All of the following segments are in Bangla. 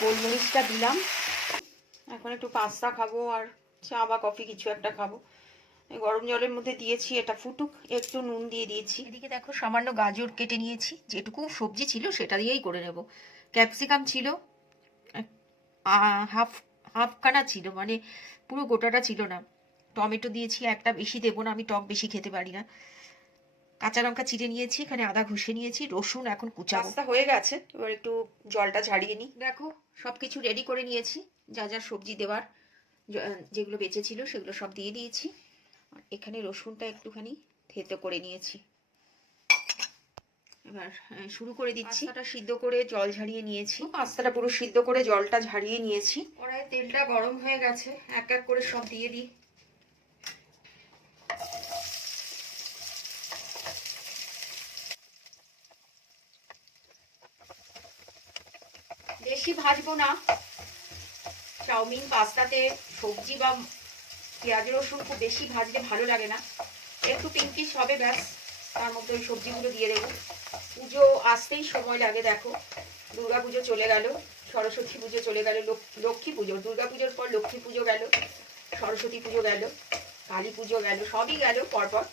গোলমরিচটা দিলাম। এখন একটু পাস্তা খাবো আর চা বা কফি কিছু একটা খাবো। গরম জলের মধ্যে দিয়েছি, এটা ফুটুক, একটু নুন দিয়ে দিয়েছি। এদিকে দেখো সামান্য গাজর কেটে নিয়েছি, যেটুকু সবজি ছিল সেটা দিয়েই করে নেব। ক্যাপসিকাম ছিল হাফখানা ছিল, মানে পুরো গোটাটা ছিল না। টমেটো দিয়েছি একটা, বেশি দেবো না, আমি টক বেশি খেতে পারি না। কাঁচা লঙ্কা চিড়ে নিয়েছি, এখানে আদা ঘষে নিয়েছি, রসুন এখন কুচাবো। পাস্তা হয়ে গেছে, এবার একটু জলটা ঝাড়িয়ে নিই। দেখো সবকিছু রেডি করে নিয়েছি, যা যা সবজি দেওয়ার যেগুলো বেঁচে ছিল সেগুলো সব দিয়ে দিয়েছি। এখানে রসুনটা একটুখানি থেতো করে নিয়েছি। এবার শুরু করে দিচ্ছি। পাস্তাটা সিদ্ধ করে জল ঝারিয়ে নিয়েছি, পাস্তাটা পুরো সিদ্ধ করে জলটা ঝারিয়ে নিয়েছি। কড়াইয়ে তেলটা গরম হয়ে গেছে, এক এক করে সব দিয়ে দিই। বেশি ভাজবো না, চাউমিন পাস্তাতে সবজি বা পেঁয়াজ রসুন খুব বেশি ভাজলে ভালো লাগে না, একটু পিঙ্কিশ হবে ব্যাস। তার মধ্যে ওই সবজিগুলো দিয়ে দেবো। পুজো আসতেই সময় লাগে, দেখো দুর্গা পুজো চলে গেল, সরস্বতী পুজো চলে গেল, লক্ষ্মী পুজো, দুর্গা পুজোর পর লক্ষ্মী পুজো গেল, সরস্বতী পুজো গেল, কালী পুজো গেল, সবই গেল পরপর।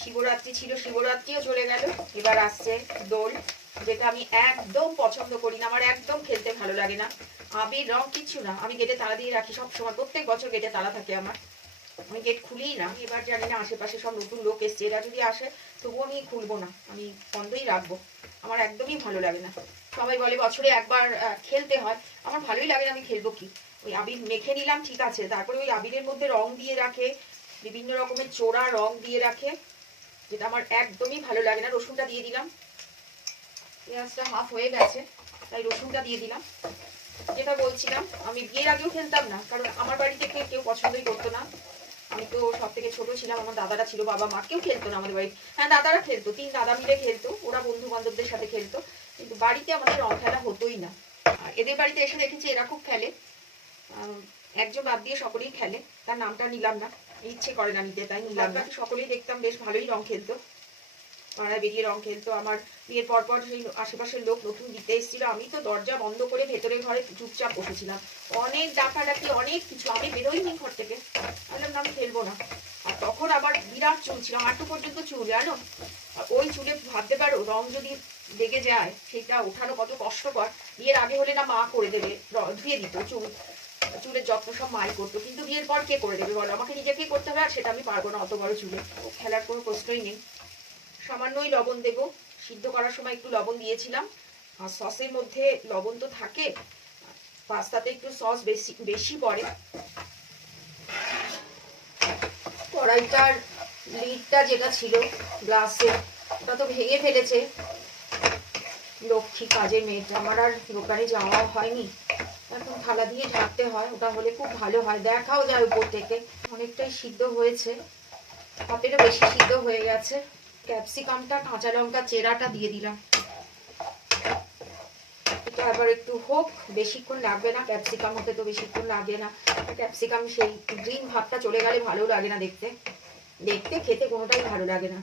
শিবরাত্রি ছিল, শিবরাত্রিও চলে গেল। এবার আসছে দোল, যেটা আমি একদম পছন্দ করি না, আমার একদম খেলতে ভালো লাগে না। আবির রং কিচ্ছু না, আমি গেটে তালা দিয়ে রাখি সব সময়, প্রত্যেক বছর গেটে তালা থাকে আমার, আমি গেট খুলিই না। এবার জানি না আশেপাশে সব নতুন লোক এসছে, এরা যদি আসে তবুও আমি খুলবো না, আমি বন্ধই রাখবো, আমার একদমই ভালো লাগে না। সবাই বলে বছরে একবার খেলতে হয়, আমার ভালোই লাগে না, আমি খেলবো কি। ওই আবির মেখে নিলাম ঠিক আছে, তারপরে ওই আবিরের মধ্যে রং দিয়ে রাখে, বিভিন্ন রকমের চোরা রং দিয়ে রাখে, যেটা আমার একদমই ভালো লাগে না। রসুনটা দিয়ে দিলাম, পেঁয়াজটা হাফ হয়ে গেছে তাই রসুনটা দিয়ে দিলাম। যেটা বলছিলাম, আমি বিয়ের আগেও খেলতাম না, কারণ আমার বাড়িতে কেউ পছন্দই করতো না। আমি তো সব থেকে ছোট ছিলাম, আমার দাদারা ছিল, বাবা মা কেউ খেলতো না আমাদের বাড়ি। হ্যাঁ দাদারা খেলতো, 3 দাদা মিলে খেলতো, ওরা বন্ধু বান্ধবদের সাথে খেলতো, কিন্তু বাড়িতে আমাদের রং খেলা হতোই না। আর এদের বাড়িতে এসে দেখেছি এরা খুব খেলে, একজন বাদ দিয়ে সকলেই খেলে, তার নামটা নিলাম না, ইচ্ছে করে না নিতে তাই নিলাম না। সকলেই দেখতাম বেশ ভালোই রং খেলতো, পাড়ায় বেরিয়ে রং খেলতো। আমার বিয়ের পরপর সেই আশেপাশের লোক নতুন দিতে এসেছিল, আমি তো দরজা বন্ধ করে ভেতরের ঘরে চুপচাপ বসেছিলাম, অনেক ডাকাডাকি অনেক কিছু, আমি বেরোইনি ঘর থেকে, বললাম না আমি খেলবো না। আর তখন আবার বিরাট চুল ছিল, হাঁটু পর্যন্ত চুল, জানো, ওই চুলে ভাবতে পারো রং যদি লেগে যায় সেটা ওঠানো কত কষ্টকর। বিয়ের আগে হলে না মা করে দেবে, ধুয়ে দিত চুল, চুলের যত্ন সব মাই করতো, কিন্তু বিয়ের পর কে করে দেবে বলো, আমাকে নিজেকেই করতে হবে, আর সেটা আমি পারবো না অত বড় চুলে, খেলার কোনো প্রশ্নই নেই। সামান্যই লবণ দেব, সিদ্ধ করার সময় একটু লবণ দিয়েছিলাম, আর সসের মধ্যে লবণ তো থাকে, পাস্তাতে একটু সস বেশি বেশি পড়ে। কড়াইটার লিডটা যেটা ছিল গ্লাসের, ওটা তো ভেঙে ফেলেছে লক্ষ্মী কাজের মেয়েটা, আমার আর দোকানে যাওয়া হয়নি, এখন থালা দিয়ে ঢাকতে হয়, ওটা হলে খুব ভালো হয়, দেখাও যায় উপর থেকে। অনেকটাই সিদ্ধ হয়েছে, হাফেরও বেশি সিদ্ধ হয়ে গেছে। ক্যাপসিকামটা কাঁচা লঙ্কা চেরাটা দিয়ে দিলাম, এটা আবার একটু হোক, বেশিক্ষণ লাগবে না, ক্যাপসিকাম হতে তো বেশিক্ষণ লাগে না। ক্যাপসিকাম সেই গ্রিন ভাবটা চলে গেলে ভালো লাগে না দেখতে, দেখতে খেতে কোনোটাই ভালো লাগে না।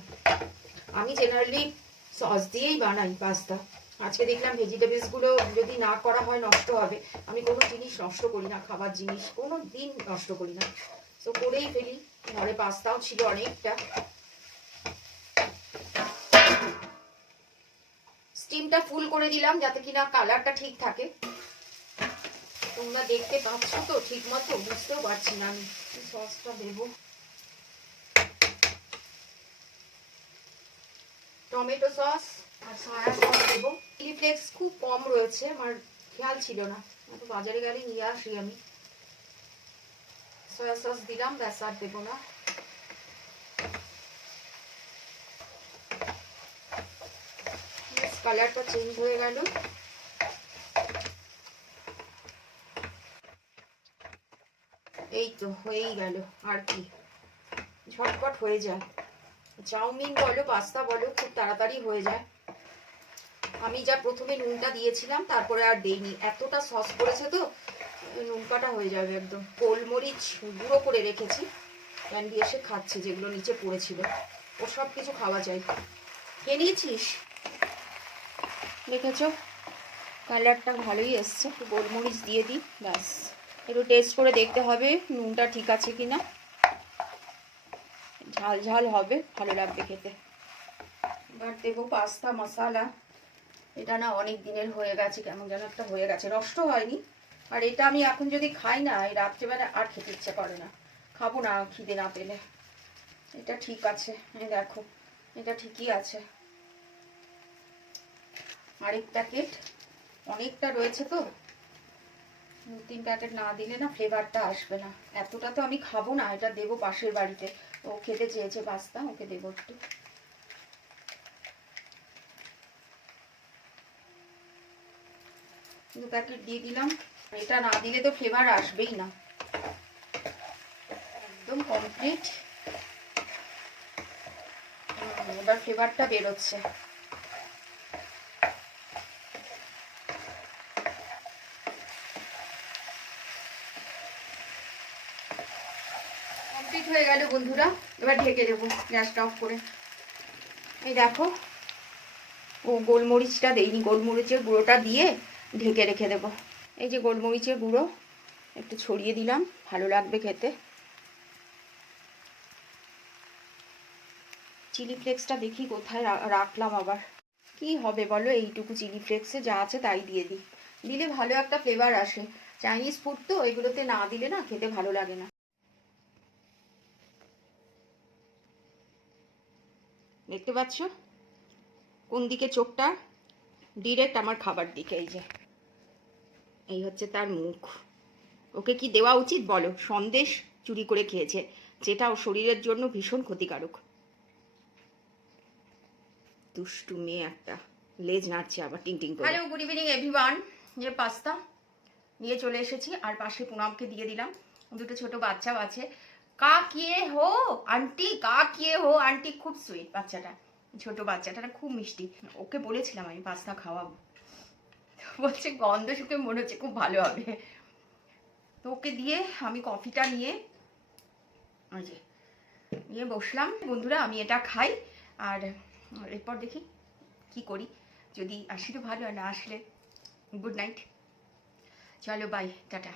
আমি জেনারেলি সস দিয়েই বানাই পাস্তা, আজকে দেখলাম ভেজিটেবলসগুলো যদি না করা হয় নষ্ট হবে, আমি কোনো জিনিস নষ্ট করি না, খাবার জিনিস কোনো দিন নষ্ট করি না, তো করেই ফেলি। ঘরে পাস্তাও ছিল অনেকটা, স্টিমটা ফুল করে দিলাম যাতে কিনা কালারটা ঠিক থাকে। তোমরা দেখতে পাচ্ছ তো ঠিক মতো, বুঝতেও পারছি না আমি। সসটা দেবো, টমেটো সস আর সয়া সস দেবো। চিলি ফ্লেক্স খুব কম রয়েছে, আমার খেয়াল ছিল না, তো বাজারে গেলে নিয়ে আসি আমি। সয়া সস দিলাম, ব্যাস আর দেবো না। কালারটা চেঞ্জ হয়ে গেল, এই তো হয়েই গেল, আর কি, ঝটপট হয়ে যায়। চাউমিন বলো পাস্তা বলো খুব তাড়াতাড়ি হয়ে যায়। আমি যা প্রথমে নুনটা দিয়েছিলাম তারপরে আর দেইনি, এতটা সস পড়েছে তো নুন কাটা হয়ে যাবে একদম। গোলমরিচ গুঁড়ো করে রেখেছি, ক্যান্ডি এসে খাচ্ছে যেগুলো নিচে পড়েছিল, ও সব কিছু খাওয়া যায়। খেয়ে নিয়েছিস দেখেছ, কালারটা ভালোই এসছে। একটু গোলমরিচ দিয়ে দিই, ব্যাস। একটু টেস্ট করে দেখতে হবে নুনটা ঠিক আছে কিনা। ঝাল ঝাল হবে, ভালো লাগবে খেতে। এবার দেবো পাস্তা মশলা। এটা না অনেক দিনের হয়ে গেছে, কেমন যেন একটা হয়ে গেছে, নষ্ট হয়নি। আর এটা আমি এখন যদি খাই না, এই রাত্রেবেলা আর খেতে ইচ্ছে করে না, খাবো না খিদে না পেলে। এটা ঠিক আছে, এই দেখো এটা ঠিকই আছে। আরেক প্যাকেট, অনেকটা রয়েছে তো, 2-3 প্যাকেট না দিলে না ফ্লেভারটা আসবে না। এতটা তো আমি খাবো না, এটা দেবো পাশের বাড়িতে, ও খেতে চেয়েছে পাস্তা, ওকে দেবো একটু। 2 প্যাকেট দিয়ে দিলাম। এটা না দিলে তো ফ্লেভার আসবেই না। একদম কমপ্লিট। এবার ফ্লেভারটা বেরোচ্ছে। কমপ্লিট হয়ে গেল বন্ধুরা। এবার ঢেকে দেবো গ্যাসটা অফ করে। এই দেখো, ও গোলমরিচটা দেইনি, গোলমরিচের গুঁড়োটা দিয়ে ঢেকে রেখে দেবো। এই যে গোলমরিচের গুঁড়ো একটু ছড়িয়ে দিলাম, ভালো লাগবে খেতে। চিলি ফ্লেক্সটা দেখি কোথায় রাখলাম আবার। কি হবে বলো, এইটুকু চিলি ফ্লেক্সে যা আছে তাই দিয়ে দিই। দিলে ভালো একটা ফ্লেভার আসে। চাইনিজ ফুড তো, এগুলোতে না দিলে না খেতে ভালো লাগে না। দেখতে পাচ্ছ কোন দিকে চোখটা, ডিরেক্ট আমার খাবার দিকে। এই যে এই হচ্ছে তার মুখ। ওকে কি দেওয়া উচিত বলো? সন্দেশ চুরি করে খেয়েছে, যেটা ওর শরীরের জন্য ভীষণ ক্ষতিকারক। দুষ্টু মেয়ে একটা, লেজ নাড়ছে আবার টিং টিং করে। Hello, good evening everyone. যে পাস্তা নিয়ে চলে এসেছি, আর পাশে পুনামকে দিয়ে দিলাম। দুটো ছোট বাচ্চাও আছে। কা কিয়ে হো আন্টি, কা কিয়ে হো আন্টি। খুব সুইট বাচ্চাটা, ছোট বাচ্চাটা না, খুব মিষ্টি। ওকে বলেছিলাম আমি পাস্তা খাওয়াবো, বলছে গন্ধ শুকে মনে হচ্ছে খুব ভালো হবে। তো ওকে দিয়ে আমি কফিটা নিয়ে নিয়ে বসলাম। বন্ধুরা আমি এটা খাই, আর এরপর দেখি কি করি। যদি আসি তো ভালো, আর না আসলে গুড নাইট। চলো বাই, টাটা।